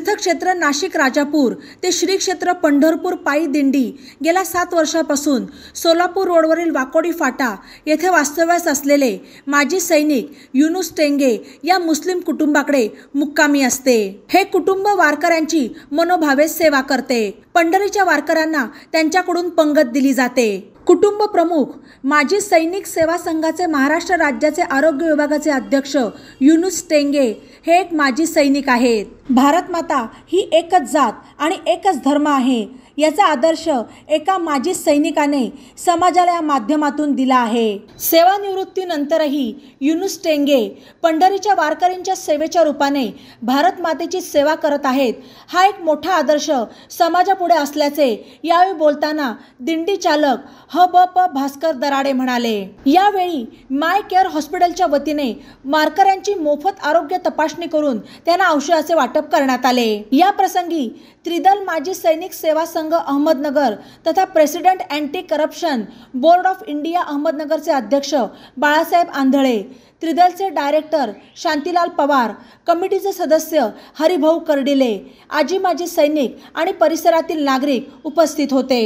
तीर्थक्षेत्र नाशिक राजापूर ते श्री क्षेत्र पंढरपूर पायी दिंडी गेल्या 7 वर्षापासून सोलापूर रोडवरील वाकोडी फाटा येथे वास्तव्यास असलेले माजी सैनिक युनुस टेंगे या मुस्लिम कुटुंबाकडे मुक्कामी असते। हे कुटुंब वारकऱ्यांची मनोभावे सेवा करते। पंढरीच्या वारकऱ्यांना त्यांच्याकडून पंगत दिली जाते। कुटुंब प्रमुख माजी सैनिक सेवा संघाचे महाराष्ट्र राज्याचे आरोग्य विभागाचे अध्यक्ष युनुस टेंगे हे एक माजी सैनिक आहेत। भारत माता ही एकच जात आणि एकच धर्म आहे याचा आदर्श एका माजी सैनिकाने समाजाला या माध्यमातून दिला आहे। सेवानिवृत्तीनंतरही युनुस टेंगे पंढरीच्या वारकऱ्यांच्या सेवेच्या रूपाने भारत मातेची सेवा करत आहेत। हा एक मोठा आदर्श समाजापुढे असल्याचे यावेळी बोलताना दिंडी चालक ह.ब.प. भास्कर दराडे म्हणाले। यावेळी माय केअर हॉस्पिटलच्या वतीने वारकऱ्यांची मोफत आरोग्य तपासणी करून त्यांना औषधाचे वाटप करण्यात आले। या प्रसंगी त्रिदल माजी सैनिक सेवा संघ अहमदनगर तथा president anti corruption board of India अहमदनगरचे अध्यक्ष बाळासाहेब आंधळे, त्रिदलचे डायरेक्टर शांतीलाल पवार, कमिटीचे सदस्य हरिभाऊ कर्डिले, आजी माजी सैनिक आणि परिसरातील नागरिक उपस्थित होते।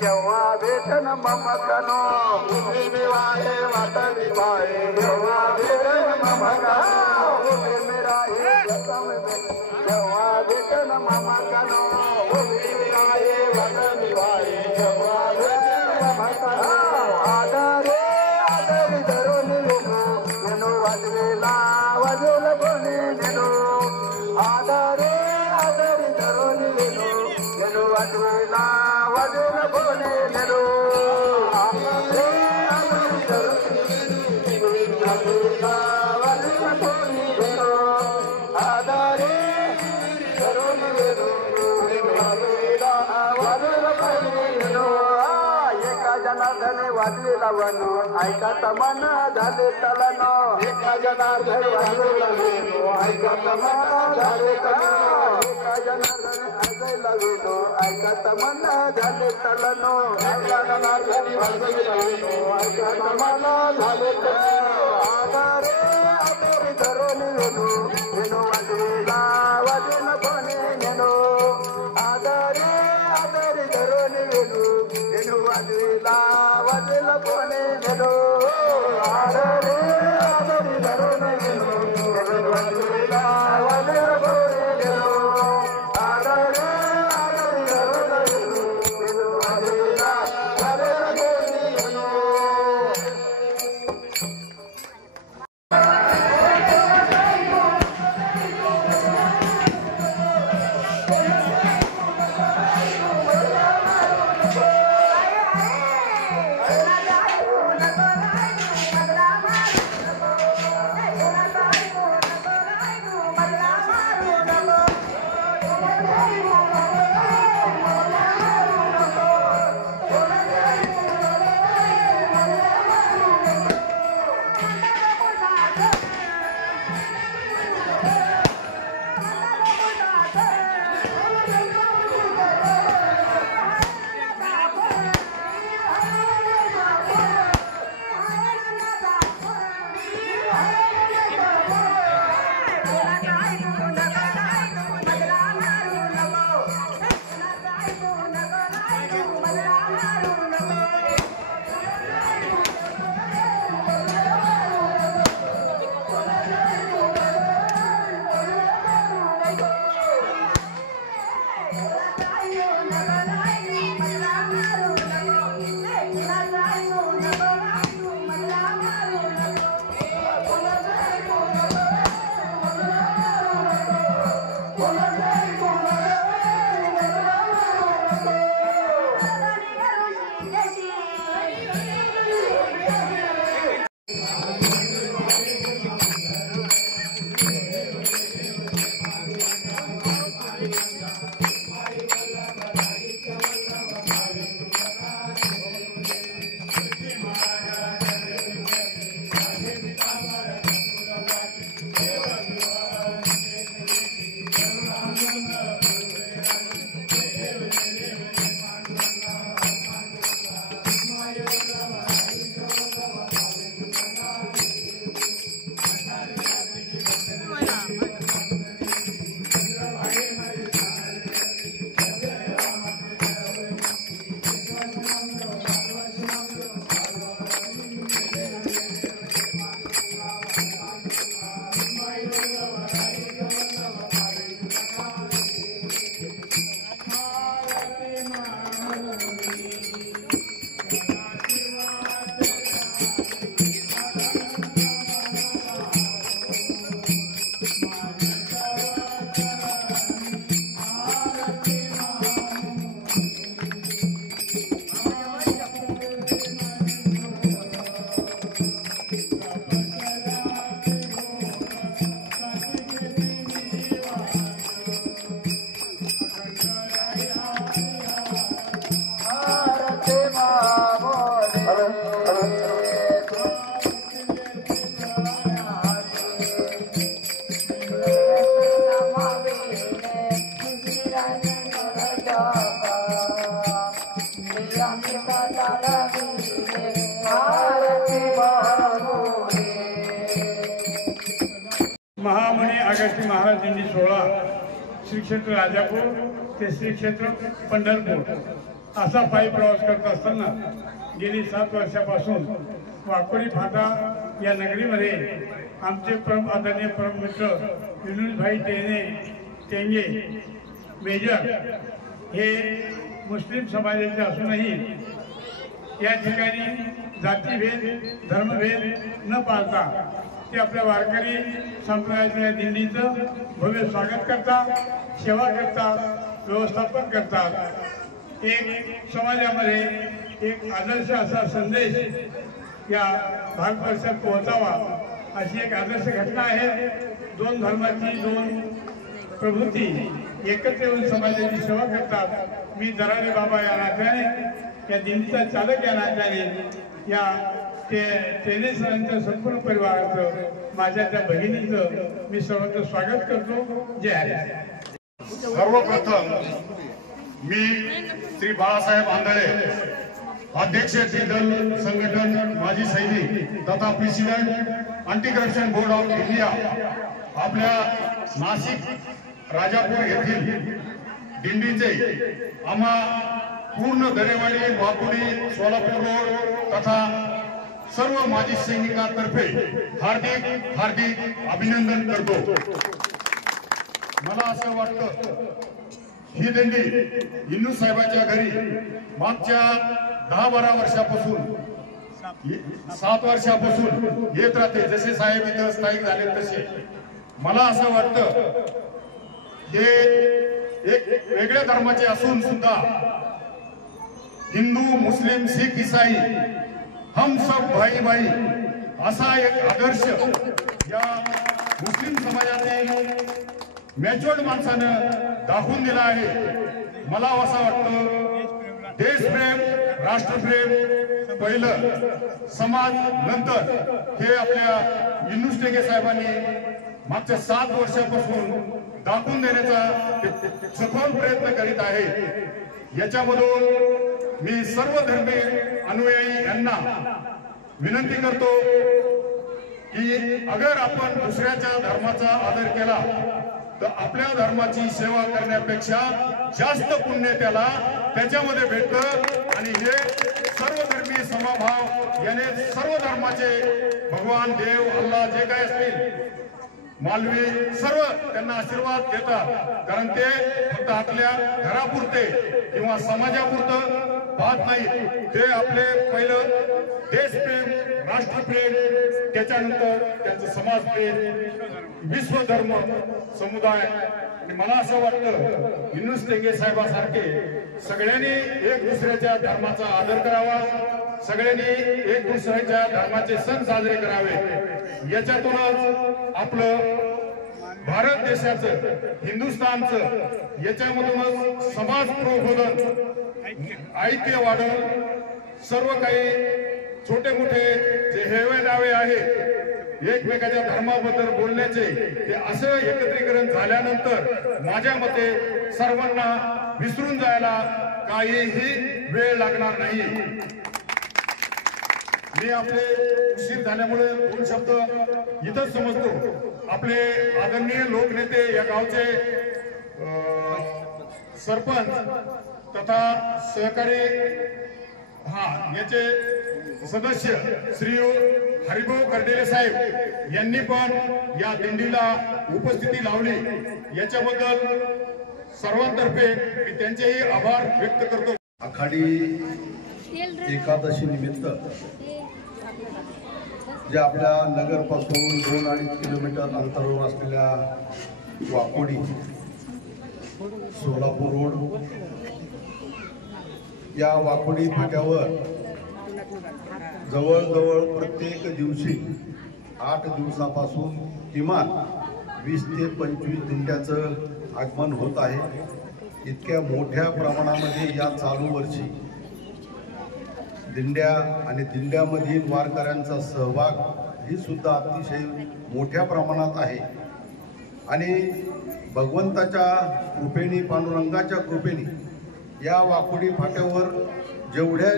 जेव्हा भेटन ममकनो वाहे वाटन पाए जेव्हा भेटन ममकनो मेरा हे कसम जेव्हा भेटन ममकनो वाहे वाटन पाए जेव्हा भेटन ममकनो आदरे आदरी धरून नेनो वाजवेला वाजवल कोणी नेनो आदरे आदरी धरून नेनो वाजवेला जनार्दने वाजवेला वनो ऐकत मन झाले तलनो एका जनार्दने वाजवेला वनो ऐकत मन झाले तलनो एका जनार्दने वाजवेला वनो ऐकत मन झाले तलनो एका जनार्दने वाजवेला वनो ऐकत मन झाले तलनो आदरे आदरे धरून नेनो वाजवेला वाजवेला कोणी नेनो आदरे आदरे धरून नेनो वाजवेला वाजवेला कोणी नेनो आदरे आदरे धरून नेनो वाजवेला वाजवेला कोणी नेनो आदरे आदरे धरून नेनो वाजवेला वाजवेला कोणी नेनो। मार्गाची महाराज दिंडी 16 श्री क्षेत्र राजापूर ते श्री क्षेत्र पंढरपूर असा पायी प्रवास करत असताना गेली 7 वर्षापासून वाकोडी फाटा या नगरीमध्ये आमचे आदरणीय परममित्र युनुसभाई टेंगे मेजर हे मुस्लिम समाजाचे असूनही या ठिकाणी जातीभेद धर्मभेद न पाळता ते आपल्या वारकरी संप्रदायाच्या दिंडीचं भव्य स्वागत करतात, सेवा करतात, व्यवस्थापन करतात। एक समाजामध्ये एक आदर्श असा संदेश या भारतवर्षात पोहोचावा अशी एक आदर्श घटना आहे। 2 धर्माची 2 प्रवृत्ती एकत्र येऊन समाजाची सेवा करतात। मी दराडे बाबा या नात्याने, या दिंडीचा चालक या नात्याने, या टेने सरांच्या संपूर्ण परिवाराचं, माझ्या त्या भगिनीचं मी सर्वांचं स्वागत करतो। जय हरी। सर्वप्रथम मी श्री बाळासाहेब आंधळे, अध्यक्ष जिल्हा संघटन माजी सैनिक तथा president anti corruption board of India, आपल्या नाशिक राजापूर येथील दिंडीचे आम्हा पूर्ण दरेवाडी वाकुडी सोलापूर रोड तथा सर्व माजी सैनिकांतर्फे हार्दिक हार्दिक अभिनंदन करतो। मला असं वाटतं ही दिंडी युनूस साहेबांच्या घरी मागच्या 10-12 वर्षापासून 7 वर्षापासून येत राहते। जसे साहेब इथं स्थायिक झाले तसे मला असं वाटतं हे एक वेगळ्या धर्माचे असून सुद्धा हिंदू मुस्लिम शीख ईसाई हम सब भाई भाई असा एक आदर्श या मुस्लिम समाजातील मॅच्युअर्ड माणसानं दाखवून दिला आहे। मला असं वाटतं देशप्रेम राष्ट्रप्रेम पहिलं, समाज नंतर, हे आपल्या युनूस टेंगे साहेबांनी मागच्या 7 वर्षापासून दाखवून देण्याचा सखोल प्रयत्न करीत आहे। याच्यामधून मी सर्व धर्मीय अनुयायी यांना विनंती करतो की अगर आपण दुसऱ्याच्या धर्माचा आदर केला तर आपल्या धर्माची सेवा करण्यापेक्षा जास्त पुण्य त्याच्यामध्ये भेटतं। आणि हे सर्व धर्मीय समभाव याने सर्व धर्माचे भगवान देव अल्लाह जे काय असतील मालवी सर्व त्यांना आशीर्वाद देतात, कारण ते फक्त आपल्या घरापुरते किंवा समाजापुरतं पाहत नाही, ते आपले पहिलं देशप्रेम राष्ट्रप्रेम त्याच्यानंतर त्यांचं समाजप्रेम विश्वधर्म समुदाय। आणि मला असं वाटतं युनूस टेंगे साहेबांसारखे सगळ्यांनी एक दुसऱ्याच्या धर्माचा आदर करावा, सगळ्यांनी एक दुसऱ्याच्या धर्माचे सण साजरे करावे। याच्यातूनच आपलं भारत देशाचं हिंदुस्थानचं याच्यामधूनच समाज प्रबोधन ऐक्य वाढवून सर्व काही छोटे मोठे जे हेवे दावे आहेत एकमेकाच्या धर्माबद्दल बोलण्याचे ते असं एकत्रीकरण झाल्यानंतर माझ्या मते सर्वांना विसरून जायला काहीही वेळ लागणार नाही। मी आपले उशीर झाल्यामुळे 2 शब्द इथंच समजतो। आपले आदरणीय लोकनेते या गावचे सरपंच तथा सहकारी याचे सदस्य श्री हरिभाऊ कर्डेले साहेब यांनी पण या दिंडीला उपस्थिती लावली, याच्याबद्दल सर्वांतर्फे मी त्यांचेही आभार व्यक्त करतो। आखाडी एकादशी निमित्त जे आपल्या नगरपासून 2-2.5 किलोमीटर अंतरावर असलेल्या वाकोडी सोलापूर रोड या वाकोडी फाट्यावर जवळजवळ प्रत्येक दिवशी 8 दिवसापासून किमान 20 ते 25 दिंड्याचं आगमन होत आहे। इतक्या मोठ्या प्रमाणामध्ये या चालू वर्षी दिंड्या आणि दिंड्यामधील वारकऱ्यांचा सहभाग ही सुद्धा अतिशय मोठ्या प्रमाणात आहे। आणि भगवंताच्या कृपेने पांडुरंगाच्या कृपेने या वाकोडी फाट्यावर जेवढ्या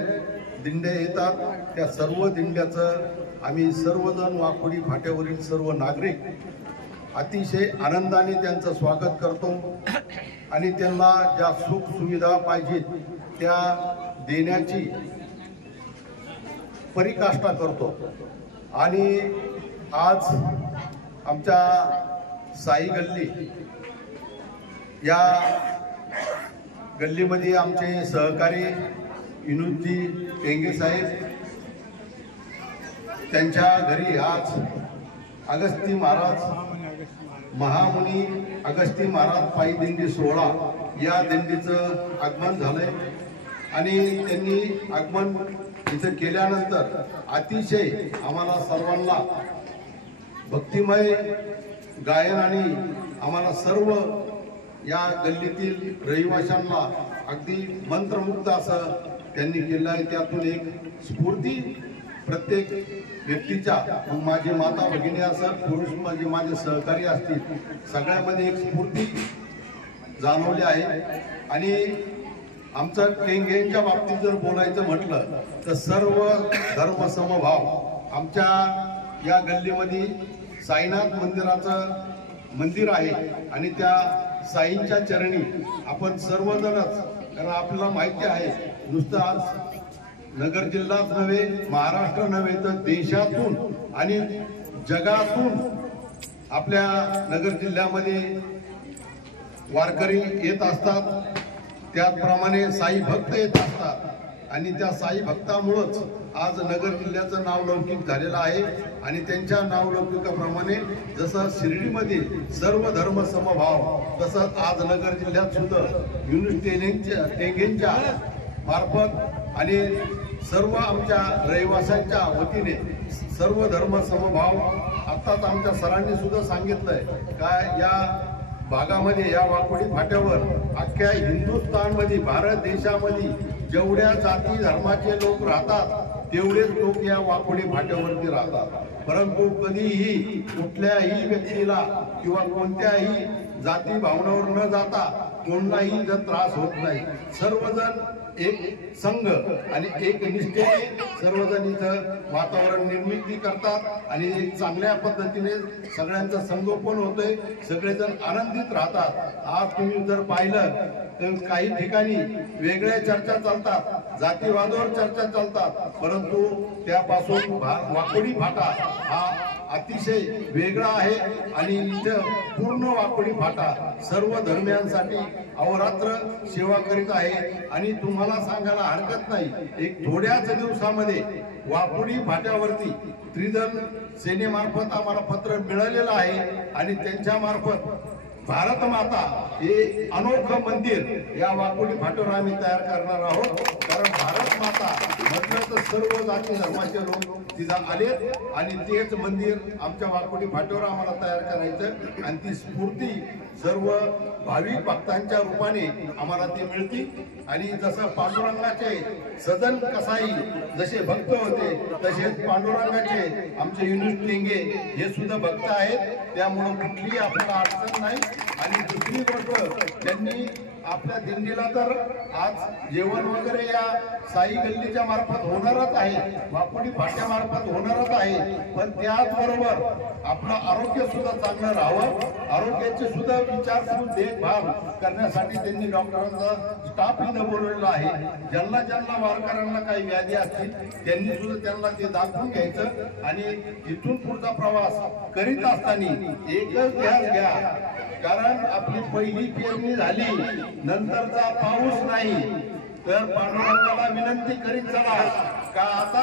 दिंड्या येतात त्या सर्व दिंड्याचं आम्ही सर्वजण वाकोडी फाट्यावरील सर्व नागरिक अतिशय आनंदाने त्यांचं स्वागत करतो आणि त्यांना ज्या सुख सुविधा पाहिजेत त्या देण्याची परिकाष्ठा करतो। आणि आज आमच्या साई गल्ली या गल्लीमध्ये आमचे सहकारी विनोदजी टेंगे साहेब त्यांच्या घरी आज अगस्ती महाराज महामुनी अगस्ती महाराज पायी दिंडी सोहळा या दिंडीचं आगमन झालंय आणि त्यांनी आगमन इथं केल्यानंतर अतिशय आम्हाला सर्वांना भक्तिमय गायन आणि आम्हाला सर्व या गल्लीतील रहिवाशांना अगदी मंत्रमुग्ध असं त्यांनी केलं आहे। त्यातून एक स्फूर्ती प्रत्येक व्यक्तीच्या, माझी माता भगिनी असं पुरुष माझे सहकारी असतील, सगळ्यामध्ये एक स्फूर्ती जाणवली आहे। आणि आमचं टेंगेंच्या बाबतीत जर बोलायचं म्हटलं तर सर्व धर्म समभाव आमच्या या गल्लीमध्ये साईनाथ मंदिराचं मंदिर आहे आणि त्या साईंच्या चरणी आपण सर्वजणच, कारण आपल्याला माहिती आहे नुसतं आज नगर जिल्हाच नव्हे, महाराष्ट्र नव्हे तर देशातून आणि जगातून आपल्या नगर जिल्ह्यामध्ये वारकरी येत असतात, त्याचप्रमाणे साई भक्त येत असतात आणि त्या साई भक्तामुळेच आज नगर जिल्ह्याचं नावलौकिक झालेलं आहे। आणि त्यांच्या नावलौकिकाप्रमाणे जसं शिर्डीमध्ये सर्व धर्म समभाव, तसंच आज नगर जिल्ह्यात सुद्धा युनुस टेंगेंच्या मार्फत आणि सर्व आमच्या रहिवाशांच्या वतीने सर्व धर्म समभाव, आत्ताच आमच्या सरांनी सुद्धा सांगितलंय काय या भागामध्ये या वाकोडी फाट्यावर अख्ख्या हिंदुस्थानमध्ये भारत देशामध्ये जेवढ्या जाती धर्माचे लोक राहतात तेवढेच लोक या वाकोडी फाट्यावरती राहतात। परंतु कधीही कुठल्याही व्यक्तीला किंवा कोणत्याही जाती भावनावर न जाता कोणालाही जर त्रास होत नाही, सर्वजण एक संघ आणि एक निष्ठेने सर्वजण इथं वातावरण निर्मिती करतात आणि एक चांगल्या पद्धतीने सगळ्यांचं संगोपन होतंय, सगळेजण आनंदित राहतात। आज तुम्ही जर पाहिलं तर काही ठिकाणी वेगळ्या चर्चा चालतात, जातीवादावर चर्चा चालतात, परंतु त्यापासून वाकोडी फाटा हा अतिशय वेगळा आहे आणि इथं पूर्ण वाकोडी फाटा सर्व धर्मियांसाठी अहोरात्र सेवा करीत आहे। आणि तुम्हाला सांगायला हरकत नाही, एक थोड्याच दिवसामध्ये वाकोडी फाट्यावरती त्रिदल सेनेमार्फत आम्हाला पत्र मिळालेलं आहे आणि त्यांच्या मार्फत भारत माता हे अनोखं मंदिर या वाकोडी फाट्यावर आम्ही तयार करणार आहोत। कारण भारत माता म्हटलं तर सर्व जाती धर्माचे लोक तिथं आले आणि तेच मंदिर आमच्या वाकोडी फाट्यावर आम्हाला तयार करायचं आणि ती स्फूर्ती सर्व भाविक भक्तांच्या रूपाने आम्हाला ती मिळती। आणि जसं पांडुरंगाचे सदन कसाई जसे भक्त होते तसेच पांडुरंगाचे आमचे युनुस टेंगे हे सुद्धा भक्त आहेत, त्यामुळे कुठलीही आपल्याला अडचण नाही। आणि दुसरी गोष्ट, त्यांनी आपल्या दिंडीला तर आज जेवण वगैरे या साई गल्लीच्या मार्फत होणारच आहे, वाकोडी फाट्या मार्फत होणारच आहे, पण त्याचबरोबर आपलं आरोग्य सुद्धा चांगलं राहावं, आरोग्याचे सुद्धा विचारपूर्वक देखभाल करण्यासाठी त्यांनी डॉक्टरांचा स्टाफ इथं बोलवलेला आहे। ज्यांना ज्यांना वारकऱ्यांना काही व्याधी असतील त्यांनी सुद्धा त्यांना ते दाखवून घ्यायचं आणि इथून पुढचा प्रवास करीत असताना एकच ध्यान घ्या, कारण आपली पहिली पेरणी झाली, नंतरचा पाऊस नाही, तर पांडुरंगाला विनंती करीत चला का आता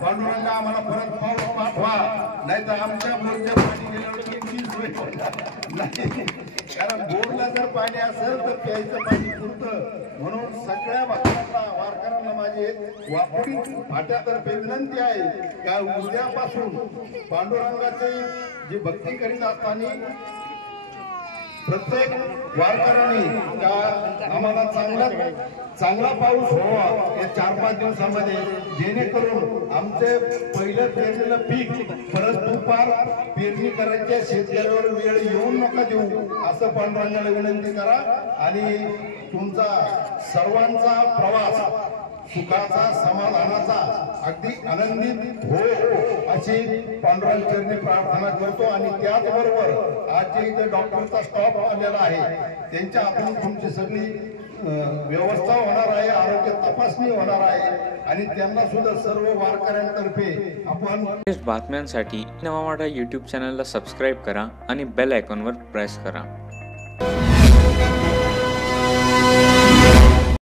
पांडुरंगा आम्हाला परत पाऊस पाठवा, नाही तर आमच्या बोरच्या पाणी गेल्यावर किती सोय नाही। कारण बोरला जर पाणी असेल तर प्यायचं पाणी पुरतं। म्हणून सगळ्या भक्तांना वारकऱ्यांना माझी वाकोडी फाट्यातर्फे विनंती आहे का उद्यापासून पांडुरंगाची जी भक्ती करीत असताना प्रत्येक वारकऱ्यांनी का आम्हाला चांगला पाऊस व्हावा या 4-5 दिवसामध्ये, जेणेकरून आमचे पहिलं पेरलेलं पीक परत दुपार पेरणी करायच्या शेतकऱ्यावर वेळ येऊन नका देऊ असं पांडुरंगाला विनंती करा। आणि तुमचा सर्वांचा प्रवास सुखाचा समाधानाचा अगदी आनंदित हो अशी पांडुरंग चरणी प्रार्थना करतो। आणि त्याचबरोबर आज जे इथे डॉक्टरचा स्टॉफ आलेला आहे त्यांच्या हातून तुमची सगळी व्यवस्था होणार आहे, आरोग्य तपासणी होणार आहे आणि त्यांना सुद्धा सर्व वारकऱ्यांतर्फे आपण बातम्यांसाठी नवा मराठा यूट्यूब चॅनलला सबस्क्राईब करा आणि बेल आयकॉनवर प्रेस करा।